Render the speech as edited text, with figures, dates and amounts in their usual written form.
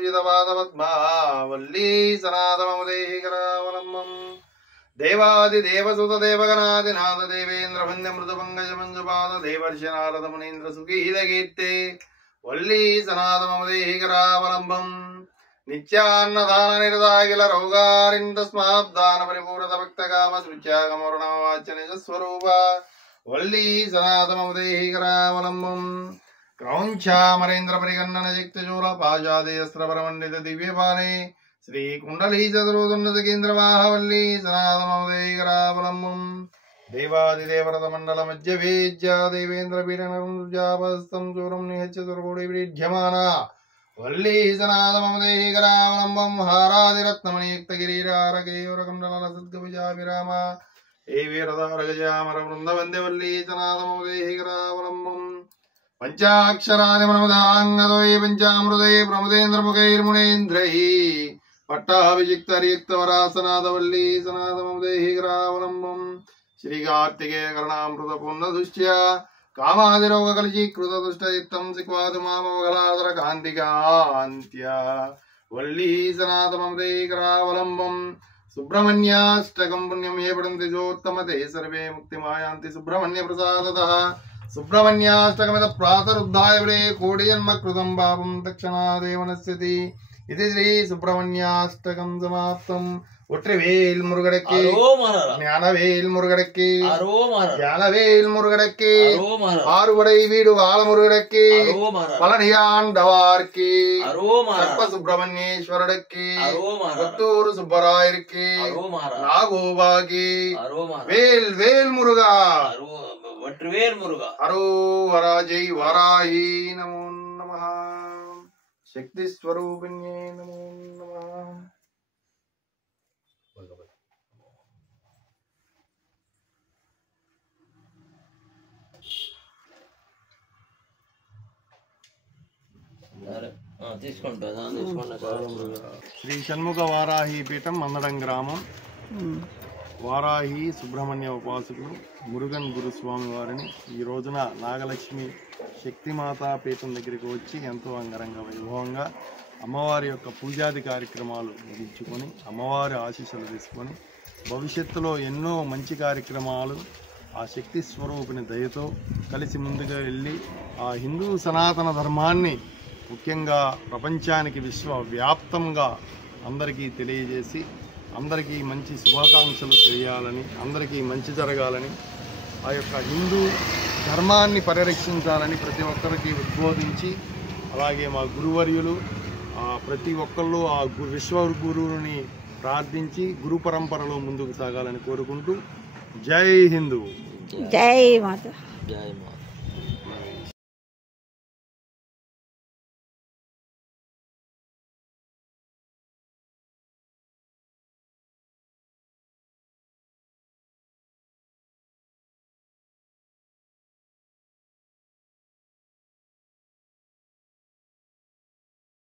పూజితపాదపద్మా వల్లీ సనాతనము దేహి కరావలంబం దేవాదిదేవసుత దేవగణాదినాథ దేవేంద్ర వంద్య మృదుపంకజ మంజుపాద దేవర్షి నారద మునీంద్ర సుఖీదకీర్తే వల్లీ సనాతనము దేహి కరావలంబం నిత్యాన్నదాన నిరదాగిల రౌగారిన్ తస్మాద్దాన పరిపూరత భక్తకామ శృత్యాగమరుణవాచ నిజ స్వరూప వల్లీ సనాతనము దేహి కరావలంబం క్రౌంఛామరేంద్ర పరిగణన జిక్తచూల పాజాదేయస్త్ర పరమండిత దివ్యపానే శ్రీ కుండలీ చతురోదున్నత కేంద్రవాహ వల్లీ సనాతనము దేహి కరావలంబం దేవాదిదేవరథ మండల మధ్య వేద్య దేవేంద్ర పీఠనరుజాపస్తం చూరం నిహత్య సురగోడి విధ్యమాన వల్లీ సనాతనము దేహి కరావలంబం హారాదిరత్నమణియుక్త గిరీరారకేయురకుండల సద్గవిజాభిరామ ఏ వీరదారగజామర వృందవంద్య వల్లీ సనాతనము దేహి కరావలంబం పంచాక్షరాని మనమదాంగదోయే పంచామృదే ప్రముదేంద్రముఖైర్మునేంద్రై పట్టాభిజిక్తరియుక్తవరాసనాథ వల్లీ సనాతనము దేహి కరావలంబం శ్రీ కార్తికేయ కరుణామృత పూర్ణదుష్ట్య కామాదిరోగ కలిచీకృత దుష్టచిత్తం సిక్వాదు మామగలాదర కాంతికాంత్య వల్లీ సనాతనము దేహి కరావలంబం సుబ్రహ్మణ్యాష్టకం పుణ్యం ఏ పడంతి జోత్తమతే సర్వే ముక్తిమాయాంతి సుబ్రహ్మణ్య ప్రసాదతః సుబ్రహ్మణ్యాష్టకమిద ప్రాతరుద్ధాయ వరే కోటి జన్మ కృతం పాపం దక్షిణాదేవ నశ్యతి ఇది శ్రీ సుబ్రహ్మణ్యాష్టకం సమాప్తం ஒற்றிவேல் முருகனுக்கு ஞானவேல் முருகனுக்கு ஞானவேல் முருகனுக்கு ஆறுபடை வீடு வாழ முருகனுக்கு பழனியாண்டவார்க்கு சர்ப்ப சுப்பிரமணியேஸ்வரனுக்கு புத்தூர் சுப்பராயருக்கு நாகோபாக்கு வேல் வேல் முருகா ஒற்றிவேல் முருகா அரோஹரா ஜெய் வாராஹி நமோ நமः శక్తి స్వరూపిణ్యే నమో నమః. శ్రీ షణ్ముఖ వారాహి పీఠం మందడం గ్రామం. వారాహి సుబ్రహ్మణ్య ఉపాసకులు మురుగన్ గురుస్వామి వారిని ఈ రోజున నాగలక్ష్మి శక్తిమాతా పీఠం దగ్గరికి వచ్చి ఎంతో అంగరంగ వైభవంగా అమ్మవారి యొక్క పూజాది కార్యక్రమాలు ముగించుకొని అమ్మవారి ఆశీస్సులు తీసుకొని భవిష్యత్తులో ఎన్నో మంచి కార్యక్రమాలు ఆ శక్తి స్వరూపిణి దయతో కలిసి ముందుగా వెళ్ళి ఆ హిందూ సనాతన ధర్మాన్ని ముఖ్యంగా ప్రపంచానికి విశ్వవ్యాప్తంగా అందరికీ తెలియజేసి అందరికీ మంచి శుభాకాంక్షలు తెలియాలని, అందరికీ మంచి జరగాలని, ఆ యొక్క హిందూ ధర్మాన్ని పరిరక్షించాలని ప్రతి ఒక్కరికి ఉద్బోధించి, అలాగే మా గురువర్యులు ప్రతి ఒక్కళ్ళు ఆ విశ్వగురువుని ప్రార్థించి గురు పరంపరలో ముందుకు సాగాలని కోరుకుంటూ జై హిందూ, జై మాత. జై మాత.